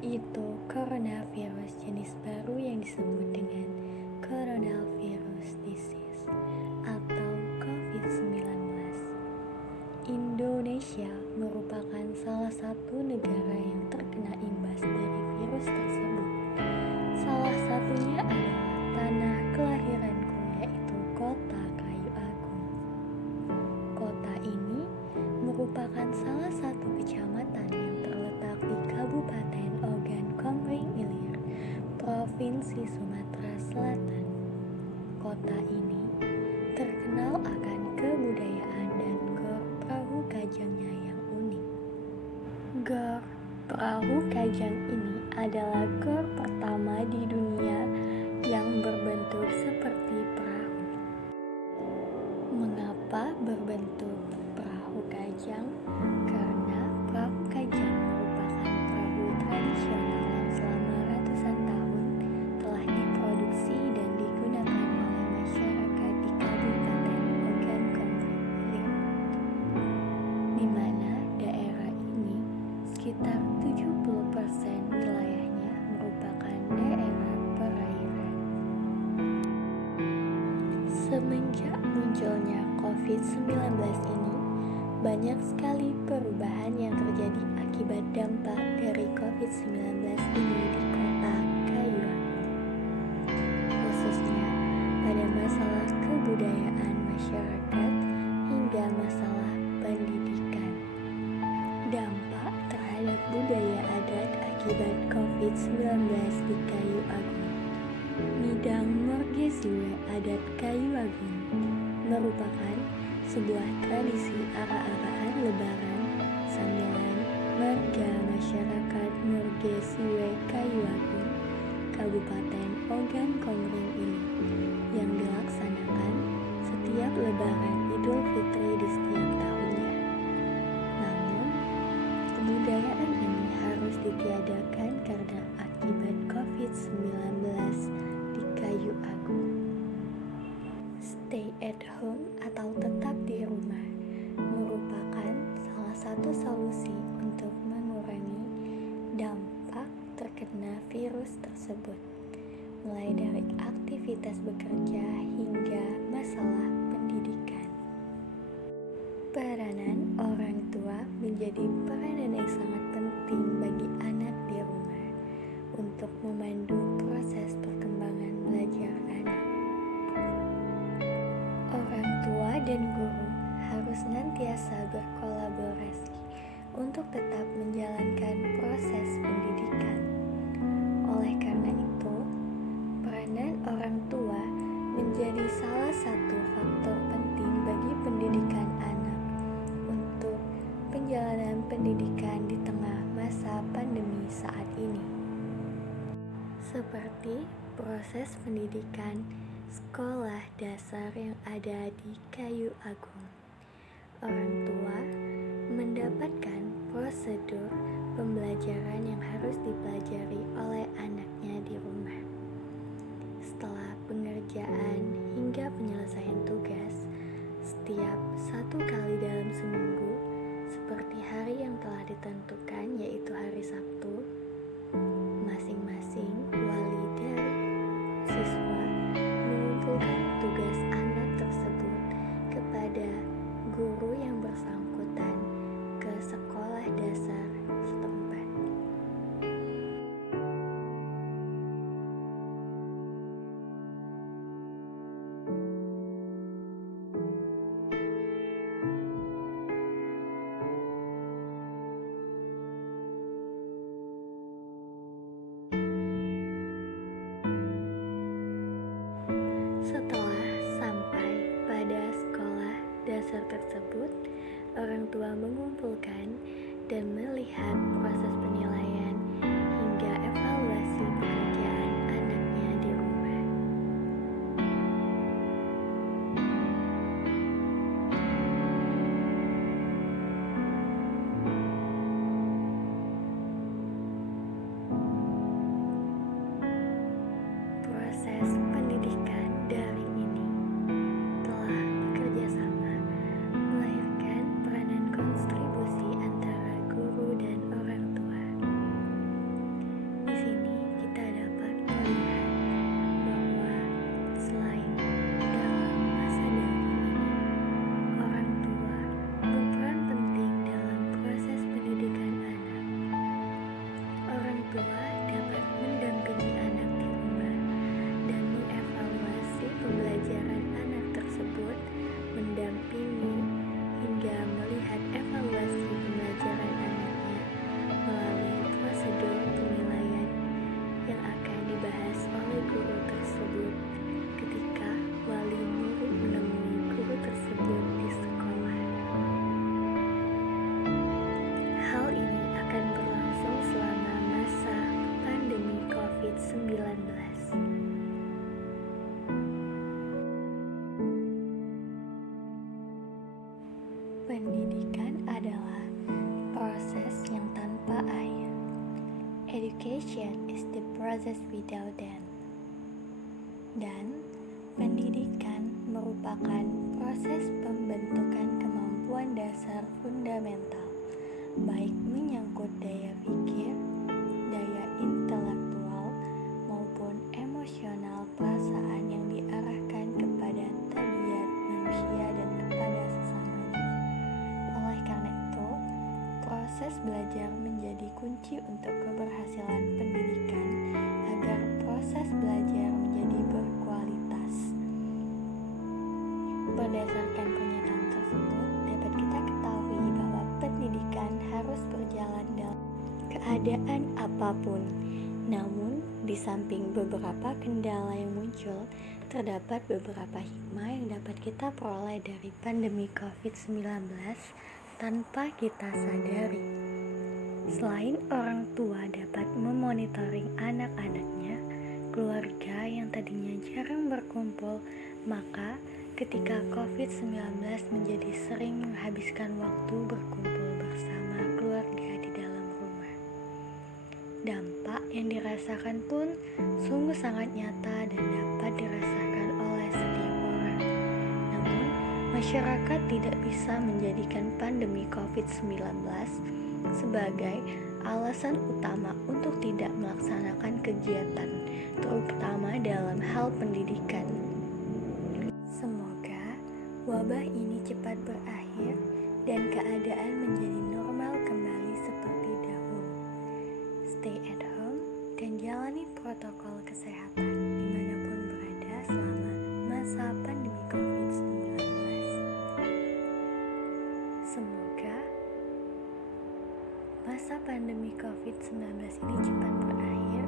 yaitu coronavirus jenis baru yang disebut dengan coronavirus disease atau COVID-19. Indonesia merupakan salah satu negara yang terkena imbas dari virus tersebut. Salah satunya adalah tanah kelahiranku, yaitu Kota Kayu Agung. Kota ini merupakan salah satu kecamatan yang terletak di Kabupaten Ogan Komering Ilir, Provinsi Sumatera Selatan. Kota ini terkenal akan kebudayaan dan gor perahu kajangnya yang unik. Gor perahu kajang ini adalah gor pertama di dunia yang berbentuk seperti perahu. Mengapa berbentuk perahu kajang? Karena perahu kajang merupakan perahu tradisional yang selama ratusan tahun telah diproduksi dan digunakan oleh masyarakat di Kabupaten Ogan Komering Ilir, di mana daerah ini sekitar 70% wilayahnya merupakan daerah perairan. Semenjak munculnya COVID-19 ini, banyak sekali perubahan yang terjadi akibat dampak dari COVID-19 ini di Kota Kayu Agung, khususnya pada masalah kebudayaan masyarakat hingga masalah pendidikan. Dampak terhadap budaya adat akibat COVID-19 di Kayu Agung. Midang Morgesiwe adat Kayu Agung merupakan sebuah tradisi ara-araan lebaran sambilan marga masyarakat Morgesiwe Kayu Agung, Kabupaten Ogan Komering Ilir, yang dilaksanakan setiap lebaran Idul Fitri di setiap tahunnya. Namun, kebudayaan ini harus ditiadakan karena akibat COVID-19 di Kayu Agung. Stay at home atau tetap di rumah merupakan salah satu solusi untuk mengurangi dampak terkena virus tersebut, mulai dari aktivitas bekerja hingga masalah pendidikan. Peranan orang tua menjadi peranan yang sangat penting bagi anak di rumah untuk memandu proses perkembangan belajar anak. Orang tua dan guru harus senantiasa berkolaborasi untuk tetap menjalankan proses pendidikan. Oleh karena itu, peranan orang tua menjadi salah satu faktor penting bagi pendidikan anak untuk penjalanan pendidikan di tengah masa pandemi saat ini. Seperti proses pendidikan sekolah dasar yang ada di Kayu Agung. Orang tua mendapatkan prosedur pembelajaran yang harus dipelajari oleh anaknya di rumah. Setelah pengerjaan hingga penyelesaian tugas, setiap 1 kali dalam seminggu, seperti hari yang telah ditentukan yaitu hari Sabtu, masing-masing wali dari siswa mengumpulkan tugas anak tersebut kepada guru yang bersangkutan ke sekolah dasar setempat. Setelah sampai pada sekolah dasar tersebut, orang tua mengumpulkan dan melihat proses penilaian hingga evaluasi pekerjaan anaknya di rumah. Proses pendidikan daring ini telah bekerja sama melahirkan peranan kontribusi antara guru dan orang tua. process without them. Dan pendidikan merupakan proses pembentukan kemampuan dasar fundamental, baik menyangkut daya pikir, daya intelektual, maupun emosional perasaan yang diarahkan kepada tabiat manusia dan kepada sesamanya. Oleh karena itu, proses belajar menjadi kunci untuk keberhasilan pendidikan agar proses belajar menjadi berkualitas. Berdasarkan pernyataan tersebut, dapat kita ketahui bahwa pendidikan harus berjalan dalam keadaan apapun. Namun, di samping beberapa kendala yang muncul, terdapat beberapa hikmah yang dapat kita peroleh dari pandemi COVID-19 tanpa kita sadari. Selain orang tua dapat memonitoring anak-anaknya, keluarga yang tadinya jarang berkumpul, maka ketika COVID-19 menjadi sering menghabiskan waktu berkumpul bersama keluarga di dalam rumah. Dampak yang dirasakan pun sungguh sangat nyata dan dapat dirasakan oleh setiap orang. Namun, masyarakat tidak bisa menjadikan pandemi COVID-19 sebagai alasan utama untuk tidak melaksanakan kegiatan, terutama dalam hal pendidikan. Semoga wabah ini cepat berakhir dan keadaan menjadi normal kembali seperti dahulu. Stay at home dan jalani protokol kesehatan dimanapun berada selama masa pandemi COVID-19. Semoga masa pandemi COVID-19 ini cepat berakhir